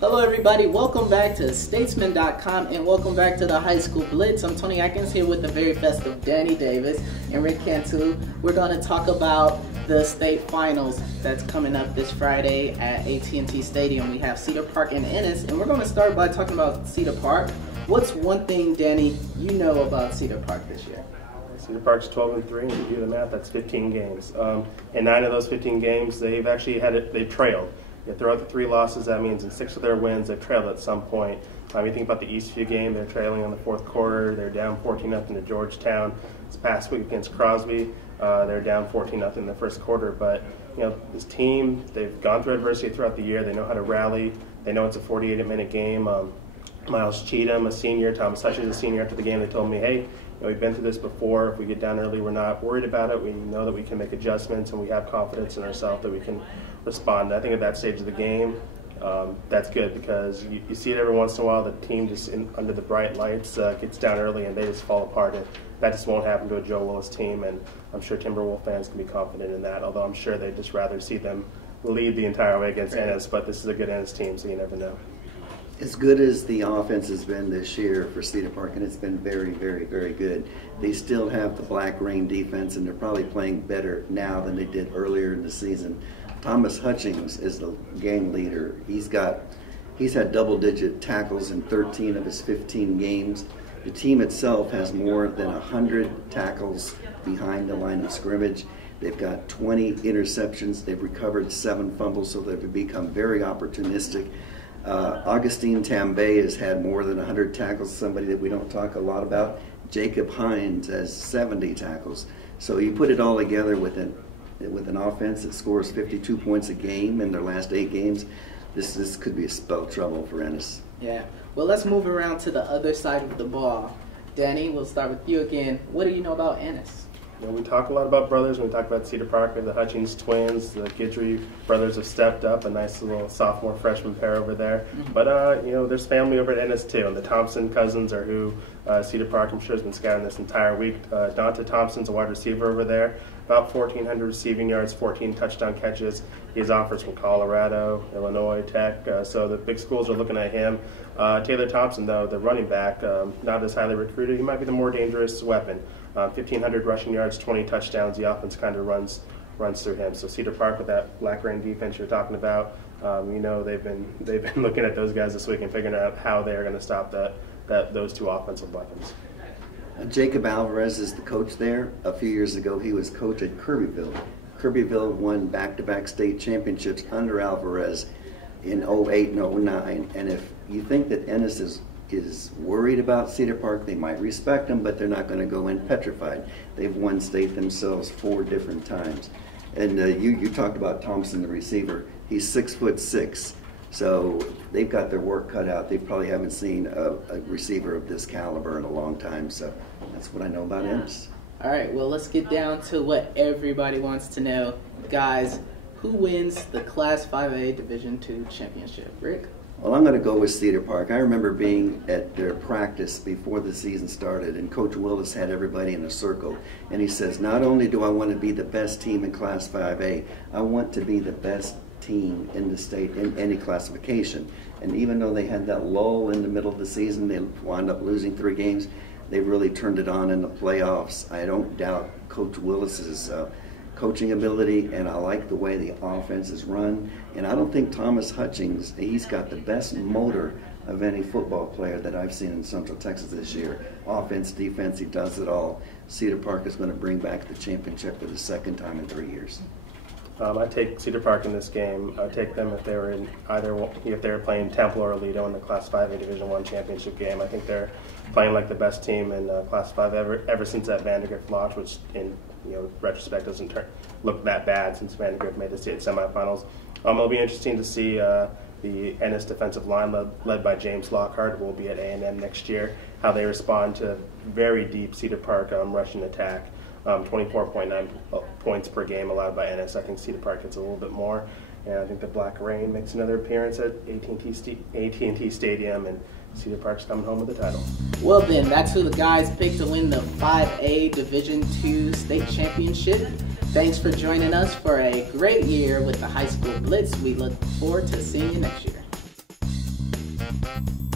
Hello everybody, welcome back to Statesman.com and welcome back to the High School Blitz. I'm Tony Atkins here with the very festive Danny Davis and Rick Cantu. We're going to talk about the state finals that's coming up this Friday at AT&T Stadium. We have Cedar Park and Ennis, and we're going to start by talking about Cedar Park. What's one thing, Danny, you know about Cedar Park this year? Cedar Park's 12-3, and if you do the math, that's 15 games. In 9 of those 15 games, they've trailed. Throughout the 3 losses, that means in 6 of their wins, they've trailed at some point. You think about the Eastview game, they're trailing on the 4th quarter. They're down 14-0 to Georgetown. This past week against Crosby, they're down 14-0 in the 1st quarter. But this team, they've gone through adversity throughout the year. They know how to rally. They know it's a 48-minute game. Miles Cheatham, a senior, Thomas Hutchins, a senior, after the game, they told me, hey, we've been through this before. If we get down early, we're not worried about it. We know that we can make adjustments, and we have confidence in ourselves that we can respond. I think at that stage of the game, that's good, because you see it every once in a while. The team just under the bright lights gets down early and they just fall apart. And that just won't happen to a Joe Willis team, and I'm sure Timberwolf fans can be confident in that, although I'm sure they'd just rather see them lead the entire way against Ennis, but this is a good Ennis team, so you never know. As good as the offense has been this year for Cedar Park, and it's been very, very, very good, they still have the Black Rain defense, and they're probably playing better now than they did earlier in the season. Thomas Hutchins is the game leader. He's had double-digit tackles in 13 of his 15 games. The team itself has more than 100 tackles behind the line of scrimmage. They've got 20 interceptions. They've recovered 7 fumbles, so they've become very opportunistic. Augustine Tambay has had more than 100 tackles, somebody that we don't talk a lot about. Jacob Hines has 70 tackles. So you put it all together with an offense that scores 52 points a game in their last 8 games, this could be a spell of trouble for Ennis. Yeah. Well, let's move around to the other side of the ball. Danny, we'll start with you again. What do you know about Ennis? We talk a lot about brothers when we talk about Cedar Park. We have the Hutchins twins. The Guidry brothers have stepped up, a nice little sophomore-freshman pair over there. Mm-hmm. But, there's family over at Ennis, too. And the Thompson cousins are who Cedar Park, I'm sure, has been scouting this entire week. Dante Thompson's a wide receiver over there. About 1,400 receiving yards, 14 touchdown catches. He has offers from Colorado, Illinois, Tech. So the big schools are looking at him. Taylor Thompson, though, the running back, not as highly recruited. He might be the more dangerous weapon. 1,500 rushing yards, 20 touchdowns. The offense kind of runs through him. So Cedar Park, with that Black Rain defense you're talking about, they've been looking at those guys this week and figuring out how they are going to stop those 2 offensive weapons. Jacob Alvarez is the coach there. A few years ago, he was coach at Kirbyville. Kirbyville won back-to-back state championships under Alvarez in 08 and 09. And if you think that Ennis is worried about Cedar Park, they might respect them, but they're not going to go in petrified. They've won state themselves 4 different times. And you talked about Thompson, the receiver. He's 6'6". So they've got their work cut out. They probably haven't seen a receiver of this caliber in a long time. So that's what I know about Ennis. All right, well, let's get down to what everybody wants to know. Guys, who wins the Class 5A Division II championship? Rick? Well, I'm going to go with Cedar Park. I remember being at their practice before the season started, and Coach Willis had everybody in a circle. And he says, not only do I want to be the best team in Class 5A, I want to be the best team in the state in any classification. And even though they had that lull in the middle of the season, they wound up losing 3 games, they really turned it on in the playoffs. I don't doubt Coach Willis's coaching ability, and I like the way the offense is run. And I don't think Thomas Hutchins, he's got the best motor of any football player that I've seen in Central Texas this year. Offense, defense, he does it all. Cedar Park is going to bring back the championship for the 2nd time in 3 years. I take Cedar Park in this game. I would take them if they were in if they were playing Temple or Aledo in the Class 5A Division I championship game. I think they're playing like the best team in Class 5 ever since that Vandergrift launch, which in retrospect doesn't look that bad since Vandergrift made the state semifinals. It'll be interesting to see the Ennis defensive line led by James Lockhart, who will be at A&M next year, how they respond to very deep Cedar Park rushing attack. 24.9 points per game allowed by Ennis. I think Cedar Park gets a little bit more, and I think the Black Rain makes another appearance at AT&T Stadium, and Cedar Park's coming home with the title. Well then, that's who the guys picked to win the 5A Division II state championship. Thanks for joining us for a great year with the High School Blitz. We look forward to seeing you next year. Bye.